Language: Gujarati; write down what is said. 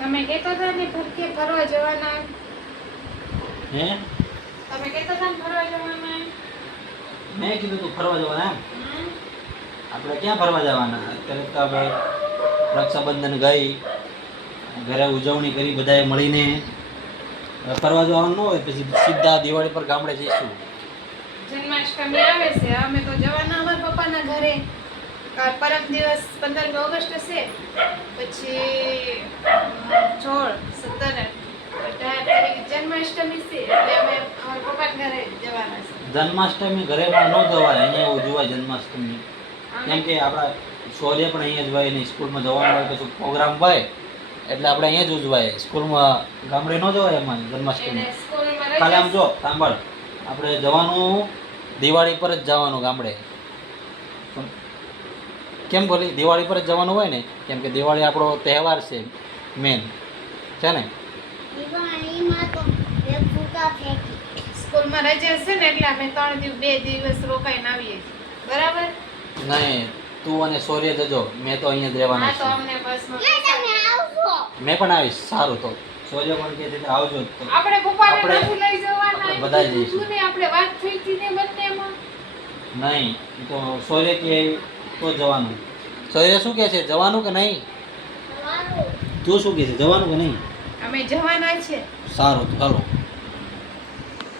તમે કહેતા હતા ને ભરકે ફરવા જવાના. હે તમે કહેતા હતા ને ફરવા જવાના. મેં કીધું તું ફરવા જવાના એમ? આપણે ક્યાં ફરવા જવાના? અત્યારે તો આપણે રક્ષાબંધન ગઈ, ઘરે ઉજવણી કરી બધાએ મળીને. ફરવા જવાનું ન હોય પછી સીધા દિવાળી પર ગામડે જઈશું. જન્માષ્ટમી આવે છે, અમે તો જવાના અમારા પપ્પાના ઘરે. પરમ દિવસ 15 ઓગસ્ટ હશે, પછી 16, 17, 18 તારીખે જન્માષ્ટમી છે એટલે અમે અમારા પપ્પાના ઘરે જવાના છે. જન્માષ્ટમી ઘરેમાં ન જવાય, અહીંયા ઉજવાય જન્માષ્ટમી. કેમ કે આપણા શૌર્ય પણ અહીંયા જ હોય ને સ્કૂલમાં જવાનું હોય પછી પ્રોગ્રામ હોય એટલે આપણે અહીંયા જ ઉજવાય. સ્કૂલમાં ગામડે ન જવાય એમાં જન્માષ્ટમી. એને સ્કૂલમાં ખાલી આમ રજા જો સાંભળ, આપણે જવાનું દિવાળી પર જ જવાનું ગામડે. કેમ બોલી? દિવાળી પર જ જવાનું હોય ને, કેમ કે દિવાળી આપણો તહેવાર છે મેન, છે ને? સ્કૂલમાં રજા છે ને એટલે અમે 2 દિવસ રોકાઈને આવીએ છીએ. બરાબર? નહીં, તું અને શૌર્ય જજો, મેં તો અહીંયા જ રહેવાનું હા તો છે. અમને બસમાં મેં પણ આવીશ. સારું, તો શૌર્ય પણ કહે છે કે આવજો. તો આપણે પપ્પાને આપણે- નથી લઈ જવાના. આપણે બધા એમ જઈશું. કીધું ને, આપણે વાત થઈ હતી ને બંનેમાં. નહીં, એ તો શૌર્ય કે તો જવાનું. શૌર્ય શું કહે છે, જવાનું કે નહીં? તું શું કહે છે, જવાનું કે નહીં? અમે જવાના છે. સારું, તો ચાલો.